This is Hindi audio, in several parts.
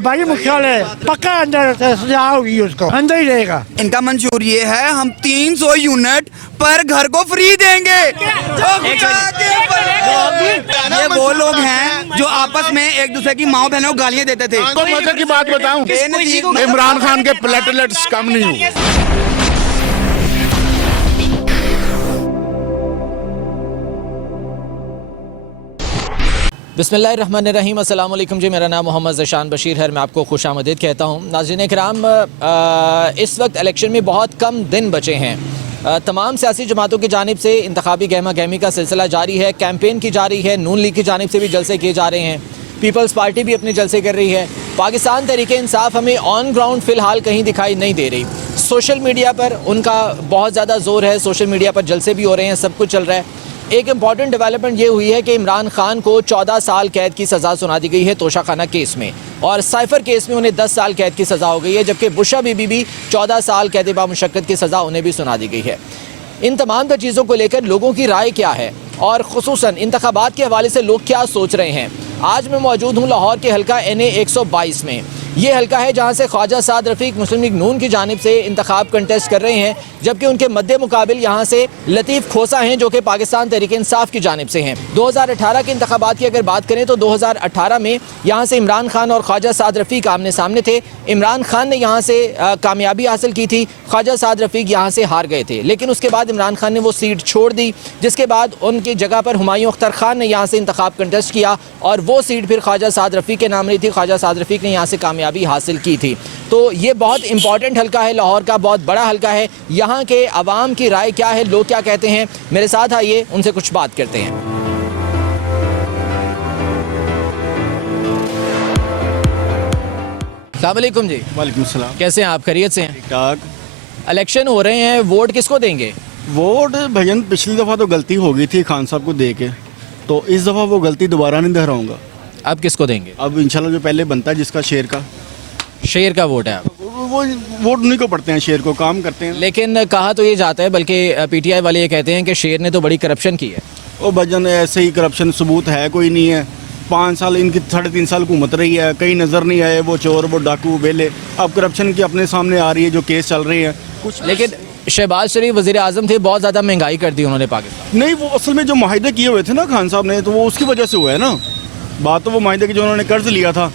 भाई मुख्यालय पक्का अंदर सजा होगी, उसको अंदर ही रहेगा। इनका मंशूर ये है हम 300 यूनिट पर घर को फ्री देंगे। ये वो लोग हैं जो आपस में एक दूसरे की माँ बहनों को गालियां देते थे। तो मजे की बात बताऊं, इमरान खान के प्लेटलेट्स कम नहीं हुए। बिस्मिल्लाहिर्रहमानिर्रहीम, अस्सलाम वालेकुम जी। मेरा नाम मोहम्मद ज़शान बशीर है, मैं आपको खुशामदीद कहता हूँ। नाज़रीन इकराम, इस वक्त इलेक्शन में बहुत कम दिन बचे हैं। तमाम सियासी जमातों की जानिब से इंतखाबी गहमा गहमी का सिलसिला जारी है, कैंपेन की जा रही है। नून लीग की जानिब से भी जलसे किए जा रहे हैं, पीपल्स पार्टी भी अपने जलसे कर रही है। पाकिस्तान तहरीक इंसाफ हमें ऑन ग्राउंड फ़िलहाल कहीं दिखाई नहीं दे रही। सोशल मीडिया पर उनका बहुत ज़्यादा ज़ोर है, सोशल मीडिया पर जलसे भी हो रहे हैं, सब कुछ चल रहा है। एक इम्पॉर्टेंट डेवलपमेंट ये हुई है कि इमरान खान को 14 साल कैद की सज़ा सुना दी गई है तोशाखाना केस में, और साइफर केस में उन्हें 10 साल कैद की सज़ा हो गई है, जबकि बुशा बीबी भी 14 साल कैद बामुशक्कत की सज़ा उन्हें भी सुना दी गई है। इन तमाम चीज़ों को लेकर लोगों की राय क्या है और ख़ुसूसन इंतखाबात के हवाले से लोग क्या सोच रहे हैं, आज मैं मौजूद हूँ लाहौर के हल्का NA 122 में। ये हल्का है जहाँ से ख्वाजा साद रफ़ीक मुस्लिम लीग नून की जानिब से इंतखाब कंटेस्ट कर रहे हैं, जबकि उनके मद्दे मुकाबिल यहाँ से लतीफ़ खोसा हैं जो कि पाकिस्तान तहरीक इंसाफ की जानिब से हैं। 2018 के इंतखाबात की अगर बात करें तो 2018 में यहाँ से इमरान खान और ख्वाजा साद रफ़ीक आमने सामने थे। इमरान खान ने यहाँ से कामयाबी हासिल की थी, ख्वाजा साद रफ़ीक यहाँ से हार गए थे, लेकिन उसके बाद इमरान खान ने वो सीट छोड़ दी, जिसके बाद उनकी जगह पर हुमायूं अख्तर खान ने यहाँ से इंतखाब कंटेस्ट किया और वो सीट फिर ख्वाजा साद रफ़ीक के नाम रही थी। ख्वाजा साद रफ़ीक ने यहाँ से कामयाबी हासिल की थी। तो ये बहुत इंपॉर्टेंट हल्का है, लाहौर का बहुत बड़ा हल्का है। यहाँ के अवाम की राय क्या है, लोग क्या कहते हैं, मेरे साथ आइए उनसे कुछ बात करते हैं। अस्सलाम वालेकुम जी। वालेकुम सलाम। कैसे हैं आप, खैरियत से हैं? ठीक ठाक। इलेक्शन हो रहे हैं, वोट किसको देंगे? वोट भजन पिछली दफ़ा तो गलती हो गई थी खान साहब को दे के, तो इस दफ़ा वो गलती दोबारा नहीं दोहराऊंगा। अब किसको देंगे? अब इंशाल्लाह जो पहले बनता है जिसका शेर का वोट है आप? वो वोट उन्हीं को पड़ते हैं, शेर को काम करते हैं। लेकिन कहा तो ये जाता है, बल्कि PTI वाले ये कहते हैं कि शेर ने तो बड़ी करप्शन की है। वो भजन ऐसे ही करप्शन सबूत है कोई नहीं है। 5 साल इनकी 3.5 साल हुकूमत रही है, कहीं नज़र नहीं आए वो चोर, वो डाकू, बेले। अब करप्शन की अपने सामने आ रही है, जो केस चल रहे हैं कुछ। लेकिन शहबाज शरीफ वज़ीर आज़म थे, बहुत ज़्यादा महंगाई कर दी उन्होंने पाकिस्तान। नहीं, वो असल में जो माहिदे किए हुए थे ना खान साहब ने, तो वो उसकी वजह से हुआ है ना। बात तो वो माहिदे की जो उन्होंने कर्ज लिया था,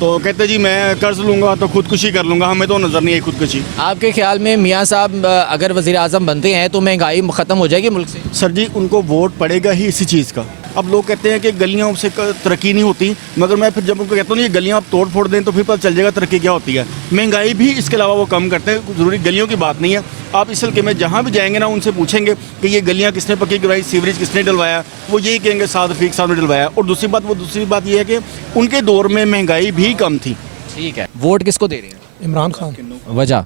तो कहते जी मैं कर्ज लूँगा तो खुदकुशी कर लूँगा, हमें तो नज़र नहीं आई खुदकुशी। आपके ख्याल में मियाँ साहब अगर वज़ीर आज़म बनते हैं तो महंगाई ख़त्म हो जाएगी मुल्क से? सर जी, उनको वोट पड़ेगा ही इसी चीज़ का। अब लोग कहते हैं कि गलियों से तरक्की नहीं होती, मगर मैं फिर जब उनको कहता हूँ ये गलियाँ आप तोड़ फोड़ दें तो फिर पता चल जाएगा तरक्की क्या होती है। महंगाई भी इसके अलावा वो कम करते हैं, ज़रूरी गलियों की बात नहीं है। आप इस हल्के में जहाँ भी जाएंगे ना, उनसे पूछेंगे कि ये गलियाँ किसने पक्की करवाई, सीवरेज किसने डलवाया, वो यही कहेंगे साद रफ़ीक साहब ने डलवाया। और दूसरी बात ये है कि उनके दौर में महंगाई भी कम थी। ठीक है, वोट किसको दे रहे हैं? इमरान खान। वजह?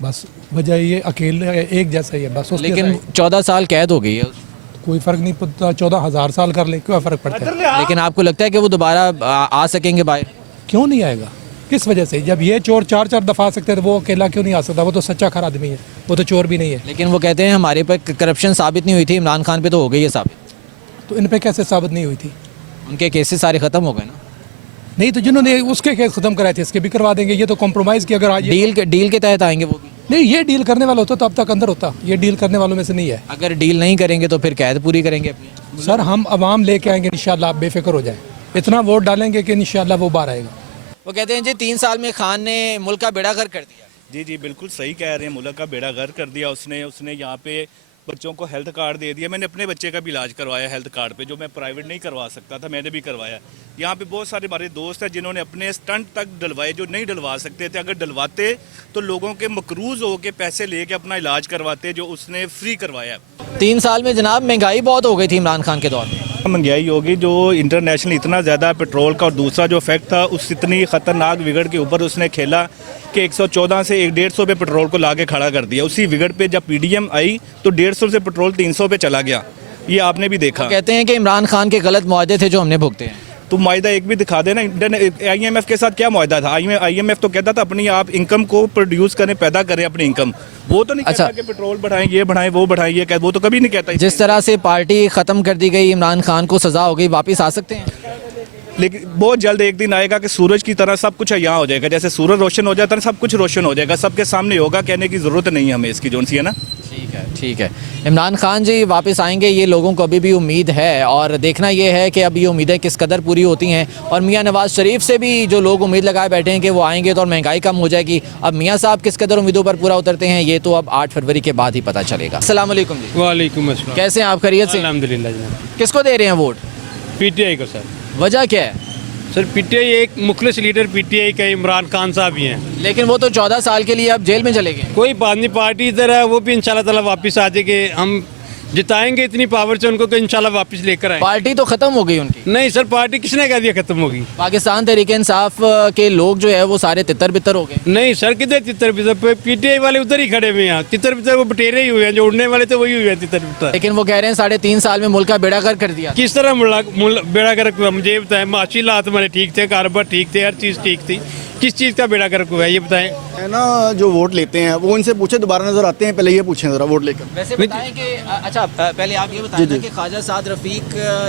बस वजह ये अकेले एक जैसा ही है बस। लेकिन 14 साल कैद हो गई है, कोई फ़र्क नहीं पड़ता, 14,000 साल कर ले क्या फ़र्क पड़ता है? लेकिन आपको लगता है कि वो दोबारा आ सकेंगे बाहर? क्यों नहीं आएगा, किस वजह से? जब ये चोर 4 दफ़ा आ सकते हैं तो वो अकेला क्यों नहीं आ सकता? वो तो सच्चा खरा आदमी है, वो तो चोर भी नहीं है। लेकिन वो कहते हैं हमारे पे करप्शन साबित नहीं हुई थी, इमरान खान पे तो हो गई है साबित। तो इन पे कैसे साबित नहीं हुई थी? उनके केसेस सारे ख़त्म हो गए ना। नहीं, तो जिन्होंने उसके केस ख़त्म कराए थे इसके भी करवा देंगे। ये तो कॉम्प्रोमाइज़ की, अगर आज डील के तहत आएंगे वो भी। नहीं, ये डील करने वाला होता तो अब तक अंदर होता, ये डील करने वालों में से नहीं है। अगर डील नहीं करेंगे तो फिर कैद पूरी करेंगे अपनी। सर हम अवाम लेके आएंगे इंशाल्लाह, आप बेफिक्र हो जाए, इतना वोट डालेंगे कि इंशाल्लाह वो बाहर आएगा। वो कहते हैं जी 3 साल में खान ने मुल्क का बेड़ा गर्क कर दिया। जी जी बिल्कुल सही कह रहे हैं, मुल्क का बेड़ा गर्क कर दिया उसने यहाँ पे बच्चों को हेल्थ कार्ड दे दिया। मैंने अपने बच्चे का भी इलाज करवाया हेल्थ कार्ड पे, जो मैं प्राइवेट नहीं करवा सकता था, मैंने भी करवाया। यहाँ पे बहुत सारे हमारे दोस्त हैं जिन्होंने अपने स्टंट तक डलवाए, जो नहीं डलवा सकते थे। अगर डलवाते तो लोगों के मकरूज होके पैसे लेके अपना इलाज करवाते, जो उसने फ्री करवाया। 3 साल में जनाब महंगाई बहुत हो गई थी इमरान खान के दौर में। महंगाई होगी जो इंटरनेशनल इतना ज़्यादा पेट्रोल का, और दूसरा जो फैक्ट था उस इतनी ख़तरनाक विगड़ के ऊपर उसने खेला कि 114 से 150 पे पेट्रोल को लाके खड़ा कर दिया। उसी विगड़ पे जब PDM आई तो 150 से पेट्रोल 300 पे चला गया, ये आपने भी देखा। कहते हैं कि इमरान खान के गलत मुआहदे थे जो हमने भुगते हैं। तो मुआहदा एक भी दिखा देना। IMF के साथ क्या मुआहदा था? IMF तो कहता था अपनी आप इनकम को प्रोड्यूस करें, पैदा करें अपनी इनकम। वो तो नहीं कहता कि पेट्रोल बढ़ाएं, ये बढ़ाएं, वो बढ़ाएं, ये वो तो कभी नहीं कहता। जिस तरह से पार्टी ख़त्म कर दी गई, इमरान खान को सज़ा हो गई, वापस आ सकते हैं? लेकिन बहुत जल्द एक दिन आएगा कि सूरज की तरह सब कुछ यहाँ हो जाएगा, जैसे सूरज रोशन हो जाता है सब कुछ रोशन हो जाएगा, सबके सामने होगा, कहने की ज़रूरत नहीं है हमें इसकी, जोन सी है ना। ठीक है। इमरान खान जी वापस आएंगे, ये लोगों को अभी भी उम्मीद है, और देखना ये है कि अब ये उम्मीदें किस कदर पूरी होती हैं। और मियां नवाज शरीफ से भी जो लोग उम्मीद लगाए बैठे हैं कि वो आएंगे तो और महंगाई कम हो जाएगी, अब मियां साहब किस कदर उम्मीदों पर पूरा उतरते हैं ये तो अब 8 फरवरी के बाद ही पता चलेगा। अस्सलाम वालेकुम जी। वालेकुम अस्सलाम। कैसे हैं आप, खैरियत से? अल्हम्दुलिल्लाह जनाब। किसको दे रहे हैं वोट? पीटीआई को सर। वजह क्या है? सर पीटीआई एक मुखलिस लीडर पीटीआई का इमरान खान साहब ही हैं। लेकिन वो तो 14 साल के लिए अब जेल में चले गए। कोई बात नहीं, पार्टी इधर है, वो भी इंशाल्लाह ताला वापस आ जाएगी, हम जिताएंगे इतनी पावर से उनको कि इंशाल्लाह वापस लेकर आए। पार्टी तो खत्म हो गई उनकी। नहीं सर, पार्टी किसने कह दिया खत्म होगी? पाकिस्तान तहरीक इंसाफ के लोग जो है वो सारे तितर बितर हो गए। नहीं सर, किधर तितर बितर, पीटीआई वाले उधर ही खड़े हुए हैं, तितर बितर वो बटेरे ही हुए हैं, जो उड़ने वाले थे वही हुए हैं तितर बितर। लेकिन वो कह रहे हैं 3.5 साल में मुल्क का बेड़ा गर्क कर दिया। किस तरह बेड़ा गर्क हुआ मुझे बताएं? माशी हालात हमारे ठीक थे, कारोबार ठीक थे, हर चीज़ ठीक थी, किस चीज़ का बेड़ा गर्क हुआ है ये बताएं? है ना, जो वोट लेते हैं वो इनसे पूछे दोबारा नजर आते हैं, पहले ये पूछें जरा वोट लेकर। वैसे बताएं कि अच्छा पहले आप ये बताएं कि ख्वाजा साद रफीक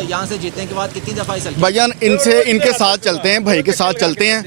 यहाँ से जीतने के बाद कितनी दफा इस भाईजान इनसे इनके साथ चलते हैं, भाई के साथ चलते हैं,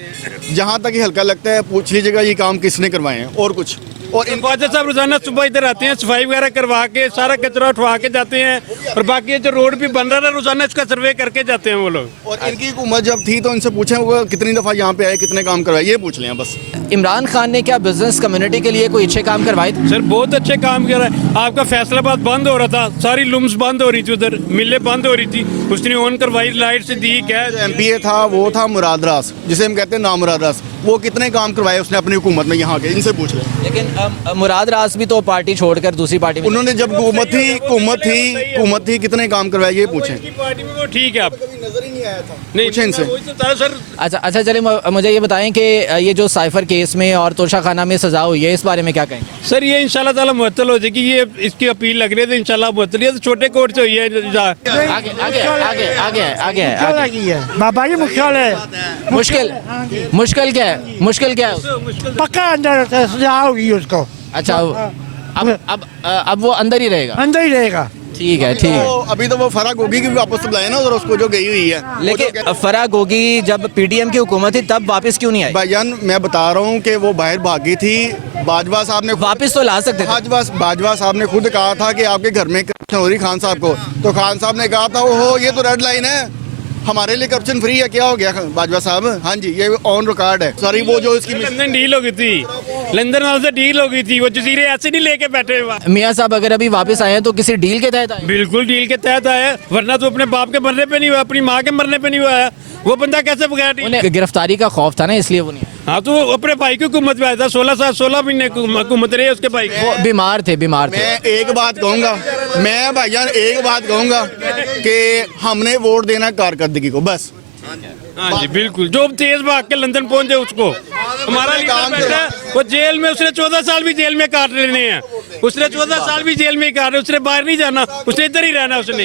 जहाँ तक ही हल्का लगता है पूछ लीजिएगा ये काम किसने करवाए हैं और कुछ। और इन ख्वाजा साहब रोजाना सुबह इधर आते हैं, सफाई वगैरह करवा के सारा कचरा उठवा के जाते हैं, और बाकी ये जो रोड भी बन रहा है रोजाना इसका सर्वे करके जाते हैं वो लोग। और इनकी हुकूमत जब थी तो इनसे पूछें वो कितनी दफ़ा यहाँ पे आए, कितने काम करवाए, ये पूछ लें बस। इमरान खान ने क्या बिजनेस कम्युनिटी के लिए कोई अच्छे काम करवाए थे? सर बहुत अच्छे काम कर रहा है। आपका फैसलाबाद बंद हो रहा था, सारी लुम्स बंद हो रही थी, उधर मिलें बंद हो रही थी, उसने ऑन करवाई, लाइट से दी गैस। MPA था वो था मुराद रास, जिसे हम कहते हैं नामुराद रास, वो कितने काम करवाए उसने अपनी हुकूमत में यहाँ के, इनसे पूछ लें। लेकिन मुराद रास भी तो पार्टी छोड़कर दूसरी पार्टी में उन्होंने जब हुकूमत थी कितने काम करवाए ये पूछें। पार्टी में वो ठीक है, आप नजर ही नहीं आया था, नहीं पूछें इनसे। सर अच्छा चलिए मुझे ये बताएं कि ये जो साइफर केस में और तोशा खाना में सजा हुई है इस बारे में क्या कहेंगे? सर ये इंशाल्लाह ताला मुअत्तल हो जाएगी, ये इसकी अपील लग रही है तो इंशाल्लाह मुअत्तल, ये तो छोटे कोर्ट से हुई है। आगे बाबा जी मुख्यालय मुश्किल क्या है? पक्का अंदर सजा होगी उसको। अच्छा अब वो अंदर ही रहेगा? अंदर ही रहेगा। ठीक है। तो अभी तो वो फराग गोगी की भी वापस बुलाए ना, और उसको जो गई हुई है। लेकिन फराग गोगी जब PTM की हुकूमत थी तब वापस क्यों नहीं आई? भाईजान मैं बता रहा हूँ कि वो बाहर भागी थी, बाजवा साहब ने वापस तो ला सकते थे। बाजवा साहब ने खुद कहा था कि आपके घर में करप्शन हो रही खान साहब को, तो खान साहब ने कहा था ओहो ये तो रेड लाइन है, हमारे लिए करप्शन फ्री है, क्या हो गया बाजवा साहब? हाँ जी ये ऑन रिकॉर्ड है। सॉरी वो जो इसकी लंदन डील हो गई थी, लंदन वाले से डील हो गई थी, वो जजीरे ऐसे नहीं लेके बैठे हुए। मियाँ साहब अगर अभी वापस आए हैं तो किसी डील के तहत आए? बिल्कुल डील के तहत आया, वरना तो अपने बाप के मरने पे नहीं हुआ, अपनी माँ के मरने पे नहीं हुआ, वो बंदा कैसे बगैर डील? उन्हें गिरफ्तारी का खौफ था ना इसलिए वो नहीं आए। हाँ तो वो अपने भाई की हुकूमत में आया था, 16 महीने हुकूमत रही उसके भाई की। वो बीमार थे। मैं एक बात कहूँगा, मैं भाईजान एक बात कहूँगा कि हमने वोट देना कारकर्दगी को बस। हाँ जी बिल्कुल, जो तेज भाग के लंदन पहुंचे उसको हमारा लीडर बैठा है, वो जेल में, उसने 14 साल भी जेल में काट लेने हैं, उसने 14 साल भी जेल में काट, उसने बाहर नहीं जाना, उसने इधर ही रहना उसने।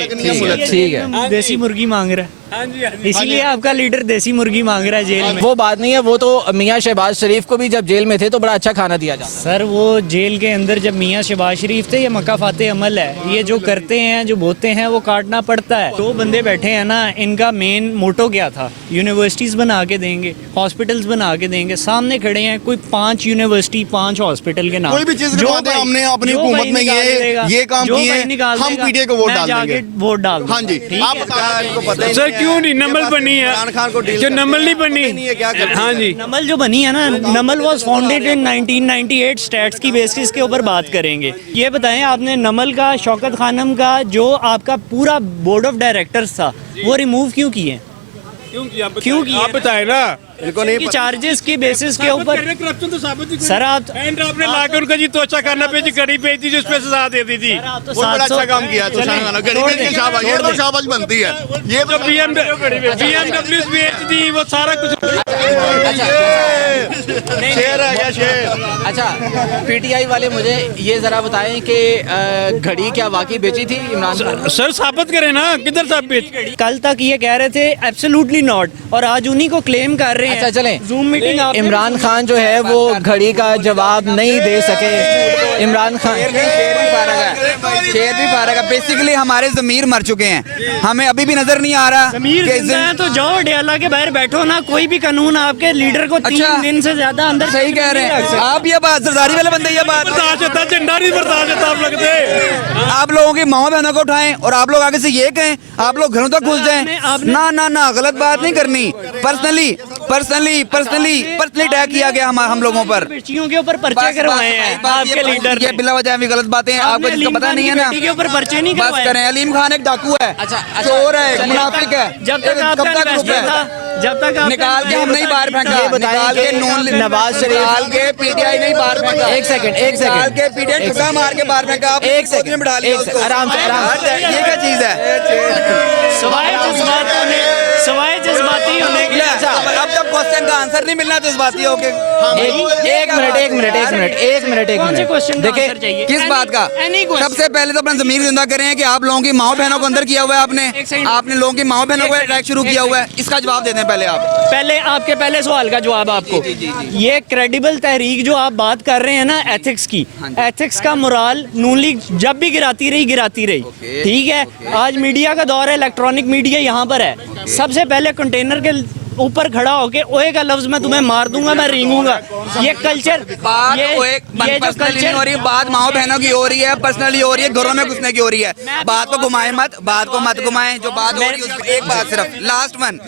ठीक है। देसी मुर्गी मांग रहा है, हाँ जी इसीलिए आपका लीडर देसी मुर्गी मांग रहा है जेल में। वो बात नहीं है, वो तो मियाँ शहबाज शरीफ को भी जब जेल में थे तो बड़ा अच्छा खाना दिया जाता। सर वो जेल के अंदर जब मियाँ शहबाज शरीफ थे, ये मकाफाते अमल है, ये जो करते हैं जो बोते हैं वो काटना पड़ता है। 2 बंदे बैठे हैं ना, इनका मेन मोटो क्या था? यूनिवर्सिटीज़ बना के देंगे, हॉस्पिटल्स बना के देंगे, सामने खड़े हैं कोई 5 यूनिवर्सिटी 5 हॉस्पिटल के नाम, कोई भी चीज करवाते हैं हमने अपनी हुकूमत में ये काम किए हैं, हम पीटीआई को वोट डाल देंगे। वोट डाल। हाँ जी आप सर क्यों नहीं नमल बनी है, जो नमल नहीं बनी? हाँ जी नमल जो बनी है ना, नमल वाज फाउंडेड इन 1998, स्टैट्स की बेसिस के ऊपर बात करेंगे। ये बताएं आपने नमल का, शौकत खानम का जो आपका पूरा बोर्ड ऑफ डायरेक्टर्स था वो रिमूव क्यों किए? क्यों किए? आप बताए ना, इनको नहीं चार्जेस की बेसिस के ऊपर। करप्शन तो साबित सर आप आपने लाके उनका जी तोशा खाना पे जी कड़ी पे थी जिस पे सजा दे दी थी, तो बहुत बड़ा अच्छा काम किया, तो शाबाश, ये तो शाबाश बनती है। ये तो BMW बेच दी, वो सारा कुछ। शेर है क्या शेर? अच्छा PTI वाले मुझे ये जरा बताएं कि घड़ी क्या वाकई बेची थी इमरान खान? सर साबित करें ना, किधर साबित? कल तक ये कह रहे थे एब्सोल्युटली नॉट, और आज उन्हीं को क्लेम कर रहे हैं। अच्छा चलें, जूम मीटिंग इमरान खान जो है वो घड़ी का जवाब नहीं दे सके। इमरान खान शेर भी फारग है। बेसिकली हमारे ज़मीर मर चुके हैं, हमें अभी भी नजर नहीं आ रहा ज़मीर कि जिंदा है तो जाओ डयाला के बाहर बैठो ना, कोई भी कानून आपके लीडर को 3 दिन से ज्यादा अंदर सही कह रहे हैं आप। ये बात सरदारी वाले बंदे, ये बात बर्दाश्त होता, झंडा नहीं बर्दाश्त होता आप लगते। आप लोगों की माँ बहनों को उठाएं और आप लोग आगे से ये कहें आप लोग घरों तक घुस जाएं। ना ना ना, गलत बात नहीं करनी। पर्सनली अटैक किया गया हम लोगों पर। बच्चियों के ऊपर पर्चे करवाए हैं आपके लीडर ये बिला वजह भी गलत बातें हैं, आपको जिसका पता नहीं है ना। के ऊपर पर्चे नहीं बस करवाए। करें। अलीम खान एक डाकू है, चोर है, मुनाफिक है। जब तक आपका कब तक ग्रुप इन्वेस्टर था, है? जब तक निकाल के हम नहीं बाहर फेंका, ये बताएं निकाल के कि नून नवाज शरीफ- निकाल के पीटीआई नहीं बाहर फेंका। एक सेकंड निकाल के पीटीआई ठुका मार के बाहर फेंका। आप एक सेकंड, बिठा लिया एक उसको। सेकंड, आराम से। ये क्या चीज है? सवाए जज्बाती होने के लिए। अच्छा, अब जब क्वेश्चन का आंसर नहीं मिलना जज्बाती होके एक मिनट क्वेश्चन देखिए चाहिए किस बात का? सबसे पहले तो अपना ज़मीर जिंदा करें कि आप लोगों की माओ बहनों को अंदर किया हुआ है आपने लोगों की माओ बहनों को अटैक शुरू किया हुआ है। इसका जवाब दे दें पहले आप। पहले आपके पहले सवाल का जवाब आपको। ये क्रेडिबल तहरीक जो आप बात कर रहे हैं ना एथिक्स की, एथिक्स का मोराल नून लीग जब भी गिराती रही। ठीक है, आज मीडिया का दौर है, इलेक्ट्रॉनिक मीडिया यहाँ पर है। सबसे पहले कंटेनर के ऊपर खड़ा होके ओए का लफ्ज मैं तुम्हें मार दूंगा, मैं रेंगूंगा। ये कल्चर, बात ये जो पर्सनली नहीं हो रही है, बात माओ बहनों की हो रही है, पर्सनली हो रही है, घरों में घुसने की हो रही है। बात को घुमाएं मत, बात को मत घुमाएं। जो बात हो रही है उसको एक बात सिर्फ लास्ट वन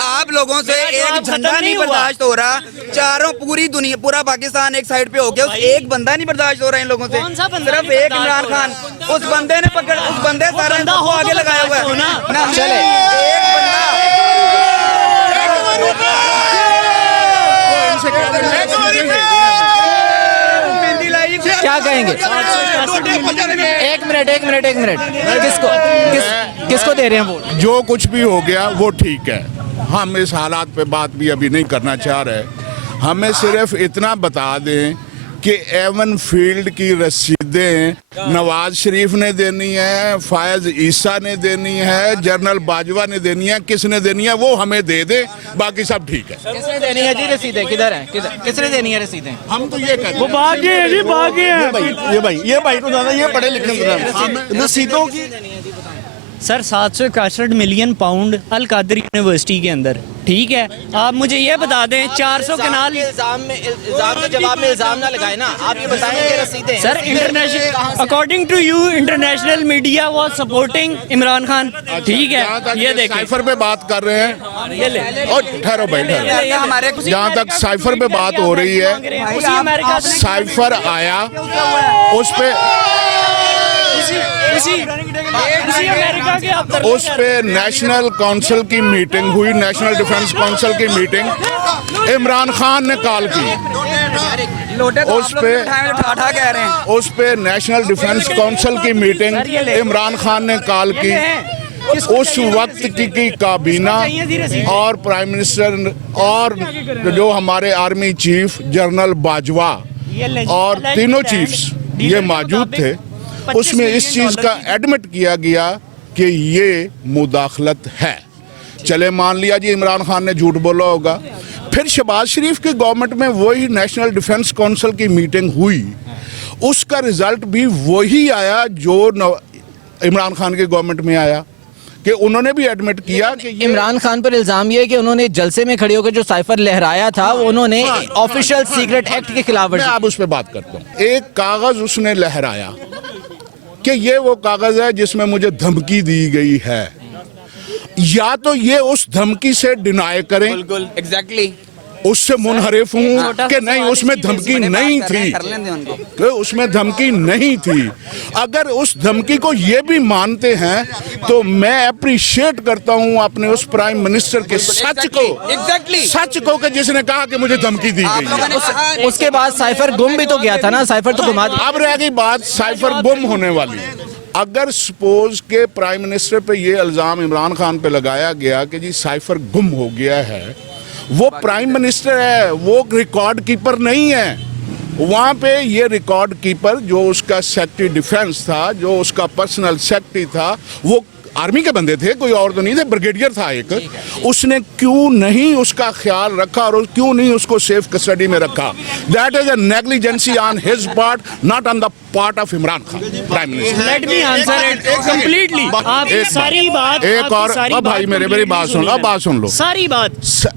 आप लोगों से एक झंडा नहीं बर्दाश्त हो रहा। चारों पूरी दुनिया, पूरा पाकिस्तान एक साइड पे हो गया, एक बंदा नहीं बर्दाश्त हो रहा है इन लोगों से। कौन सा बंदा सिर्फ नहीं एक बर्दाश्त इमरान हो रहा? खान, उस बंदे ने पकड़, उस बंदे सारा बंदा इनको हो आगे तो लगाया हुआ बर्दाश्त हो है ना। चले एक बंदा क्या कहेंगे? एक मिनट किसको दे रहे हैं वोट? जो कुछ भी हो गया वो ठीक है। हम इस हालात पे बात भी अभी नहीं करना चाह रहे। हमें सिर्फ इतना बता दें कि एवन फील्ड की रसीदें नवाज शरीफ ने देनी है, फायज ईसा ने देनी है, जनरल बाजवा ने देनी है, किसने देनी है वो हमें दे दे, बाकी सब ठीक है। किसने देनी है जी रसीदें? किधर है? किसने देनी है रसीदें? हम तो ये कहते वो बागी है जी, बागी है। ये भाई को ज्यादा ये पढ़े लिखे रसीदों की। सर 761 मिलियन पाउंड अल कादर यूनिवर्सिटी के अंदर। ठीक है, आप मुझे ये बता दें 400 कनाल। इल्जाम के जवाब में इल्जाम ना लगाए ना, आप ये बताएं कि रसीदें। Sir international, according to you international media was supporting Imran Khan. ठीक है, ये देखें साइफर पे बात कर रहे हैं। ये ले और ठहरो भाई, ठहरो। हमारे जहाँ तक साइफर पे बात हो रही है, उसी अमेरिका से साइफर आया उस पे अमेरिका के आप उस पे नेशनल काउंसिल की मीटिंग हुई, नेशनल डिफेंस काउंसिल की मीटिंग इमरान खान ने कॉल की। लोटे तो उस आप लोग पे- भी उठाए, ठाठा कह रहे हैं। उस पे नेशनल डिफेंस काउंसिल की मीटिंग इमरान खान ने कॉल की। उस वक्त की काबीना और प्राइम मिनिस्टर और जो हमारे आर्मी चीफ जनरल बाजवा और तीनों चीफ्स ये मौजूद थे। उसमें इस चीज़ का एडमिट किया गया कि ये मुदाखलत है। चले मान लिया जी इमरान खान ने झूठ बोला होगा। फिर शहबाज शरीफ की गवर्नमेंट में वही नेशनल डिफेंस काउंसिल की मीटिंग हुई, उसका रिजल्ट भी वही आया जो इमरान खान की गवर्नमेंट में आया कि उन्होंने भी एडमिट किया कि ये इमरान खान पर इल्जाम ये है कि उन्होंने जलसे में खड़े होकर जो साइफर लहराया था उन्होंने ऑफिशियल सीक्रेट एक्ट के खिलाफ मैं अब उस पर बात करता हूँ। एक कागज उसने लहराया कि ये वो कागज है जिसमें मुझे धमकी दी गई है, या तो ये उस धमकी से डिनाई करें, बिल्कुल एग्जैक्टली उससे मुनहरिफ हूँ कि नहीं उसमें धमकी नहीं थी, कर लेंगे उनको। कि उसमें धमकी नहीं थी। अगर उस धमकी को ये भी मानते हैं तो मैं अप्रिशिएट करता हूँ अपने उस प्राइम मिनिस्टर के सच को, Exactly. सच को कि जिसने कहा कि मुझे धमकी दी आप गई लोगों है। ने कहा नहीं। उसके बाद साइफर गुम भी तो गया था ना, साइफर तो घुमा दिया। अब रह गई बात साइफर गुम होने वाली। अगर सपोज के प्राइम मिनिस्टर पे ये इल्ज़ाम इमरान खान पे लगाया गया कि जी साइफर गुम हो गया है, वो प्राइम मिनिस्टर है, वो रिकॉर्ड कीपर नहीं है। वहाँ पे ये रिकॉर्ड कीपर जो उसका सेक्रेटरी डिफेंस था, जो उसका पर्सनल सेक्रेटरी था, वो आर्मी के बंदे थे, कोई और तो नहीं थे, ब्रिगेडियर था एक, उसने क्यों नहीं उसका ख्याल रखा और क्यों नहीं उसको सेफ कस्टडी में रखा? That is a negligence on his part, not on the part of Imran Khan prime minister. Let me answer it completely. आप सारी बात एक और अब भाई मेरी बात सुन लो, अब बात सुन लो सारी बात।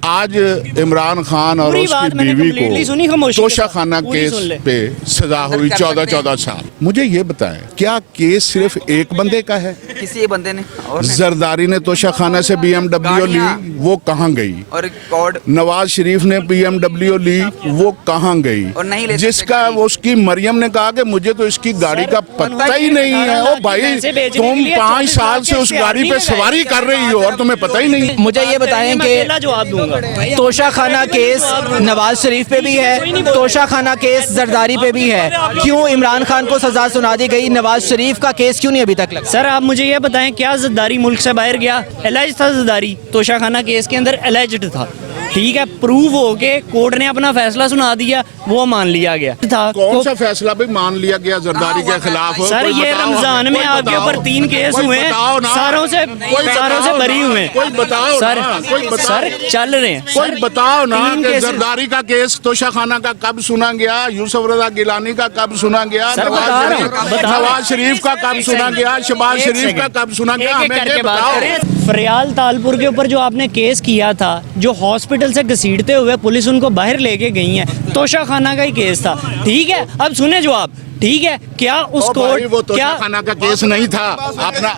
आज इमरान खान और पूरी बात उसकी मैंने बीवी completely सुनी, को खामोशी के तोशा साथ। खाना पूरी केस सुन ले। पे सजा हुई कर 14 साल। मुझे ये बताएं, क्या केस सिर्फ एक बंदे का है? किसी एक बंदे ने और नहीं। जरदारी ने तोशा खाना से BMW ली, वो कहाँ गई? और रिकॉर्ड नवाज शरीफ ने BMW ली, वो कहाँ गई? और नहीं ले सकते जिसका गाड़ी। वो उसकी मरियम ने कहा कि मुझे तो इसकी गाड़ी का पता ही नहीं है। ओ भाई, पैसे भेजने तुम के लिए 5 साल से उस 40 गाड़ी पे सवारी कर रही हो और तुम्हें पता ही नहीं। मुझे ये बताएं मैं अकेला जवाब दूंगा। कि तोशा खाना केस नवाज शरीफ पे भी है, तोशा खाना केस जरदारी पे भी है, क्यों इमरान खान को सजा सुना दी गई, नवाज शरीफ का केस क्यों नहीं अभी तक लगा? सर आप मुझे ये बताएं, क्या जरदारी मुल्क से बाहर गया? एलाइज था जरदारी, तोशा खाना केस के अंदर एलाइज्ड था, ठीक है, प्रूव हो के कोर्ट ने अपना फैसला सुना दिया, वो मान लिया गया था। कौन सा फैसला भी मान लिया गया जरदारी के खिलाफ? सर कोई ये बताओ, रमजान में कोई आपके बताओ, ऊपर 3 केस कोई हुए हैं, बताओ ना, सारों से बताओ बरी ना, हुए हैं। कोई बताओ सर ना, कोई बताओ। सर चल रहे हैं, कोई बताओ ना 3 कि केस। जरदारी का केस तोशा खाना का कब सुना गया, यूसुफ रजा गिलानी का कब सुना गया, सर, बता रहा हूं। नवाज शरीफ का कब सुना गया, शहबाज शरीफ का कब सुना गया? एक-एक हमें करके ये बात बताओ। करें। फरियाल तालपुर के ऊपर जो आपने केस किया था, जो हॉस्पिटल से घसीटते हुए पुलिस उनको बाहर लेके गई है, तोशा खाना का ही केस था, ठीक है। अब सुने जवाब, ठीक है, क्या उस ओ भाई, वो कोर्ट तोशा क्या खाना का केस नहीं था।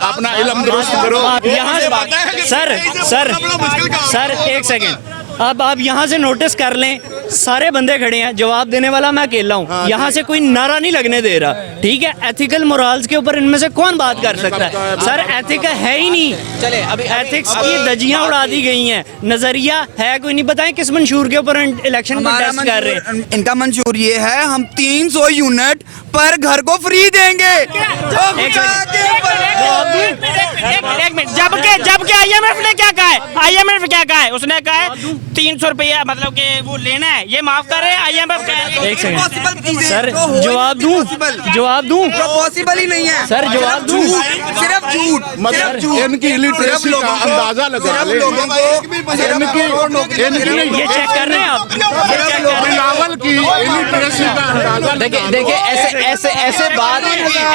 अपना इल्म दुरुस्त करो। यहाँ सर एक सेकेंड, अब आप यहाँ से नोटिस कर लें, सारे बंदे खड़े हैं, जवाब देने वाला मैं अकेला हूँ, यहाँ से कोई नारा नहीं लगने दे रहा, ठीक है। एथिकल मोरल्स के ऊपर इनमें से कौन बात कर सकता है? सर एथिक है ही नहीं। चले अभी एथिक्स की धज्जियां उड़ा दी गई हैं, नजरिया है कोई नहीं। बताएं किस मंशूर के ऊपर इलेक्शन कंटेस्ट कर रहे हैं? इनका मंशूर ये है, हम 300 यूनिट पर घर को फ्री देंगे। एक मिनट, जबकि IMF ने क्या कहा है? IMF क्या कहा है? उसने कहा है 300 रुपया मतलब कि वो लेना है, ये माफ कर रहे हैं। IMF कह रहे हैं एक सेकंड सर, सर, जवाब दूं पॉसिबल ही नहीं है सर, जवाब दूं। सिर्फ झूठ मतलब इनकी इलिटरेसी का अंदाजा लगा ले। इनकी नहीं, ये चेक कर रहे हैं आप? ये चेक कर रहे हैं? बिलावल की इलिटरेसी का अंदाजा लगा लो। देखिए ऐसे बात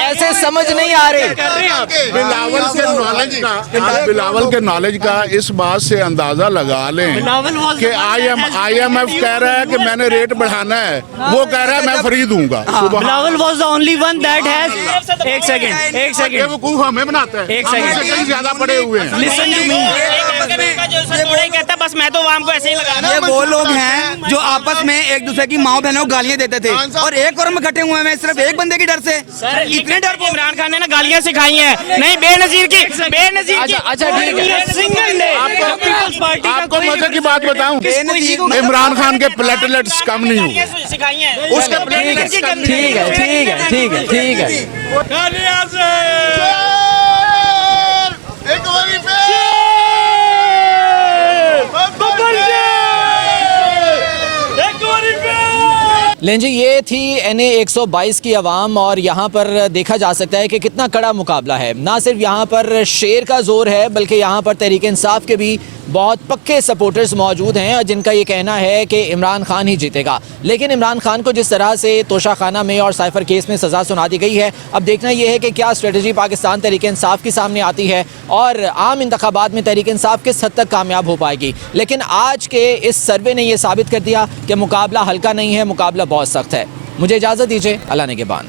ऐसे समझ नहीं आ रही। बिलावल के नॉलेज का इस बात से अंदाजा लगा लें कि IMF कह रहा है कि मैंने रेट बढ़ाना है, वो कह रहा है मैं फ्री दूंगा। Bilawal was the only one that has एक सेकंड बेवकूफ हमें बनाता है, एक सेकंड। हमसे कहीं ज्यादा पड़े हुए हैं। Listen to me. थोड़ा ही कहता बस मैं तो आवाम को ऐसे ही लगा। ये वो लोग हैं जो आपस में एक दूसरे की माँ बहनों को गालियां देते थे और एक और में इकट्ठे हुए हैं सिर्फ एक बंदे की डर से। इतने डर इमरान खान ने ना गालियां सिखाई हैं, नहीं बेनजीर की अच्छा ठीक है। सिंगल डे पीपल्स पार्टी का आपको मजे की बात बताऊं, इमरान खान के प्लेटलेट्स कम नहीं हुए, सिखाई हैं। उसके प्लेटलेट्स कम नहीं ठीक है ठीक है ठीक है ठीक है। एक बारी लें जी, ये थी NA 122 की आवाम और यहाँ पर देखा जा सकता है कि कितना कड़ा मुकाबला है। ना सिर्फ यहाँ पर शेर का जोर है बल्कि यहाँ पर तहरीक इंसाफ के भी बहुत पक्के सपोर्टर्स मौजूद हैं जिनका ये कहना है कि इमरान खान ही जीतेगा। लेकिन इमरान खान को जिस तरह से तोशा खाना में और साइफर केस में सज़ा सुना दी गई है, अब देखना यह है कि क्या स्ट्रेटजी पाकिस्तान तहरीक इंसाफ के सामने आती है और आम इंतखाबात में तहरीक इंसाफ किस हद तक कामयाब हो पाएगी। लेकिन आज के इस सर्वे ने यह साबित कर दिया कि मुकाबला हल्का नहीं है, मुकाबला बहुत सख्त है। मुझे इजाज़त दीजिए, अल्लाह ने के बाद।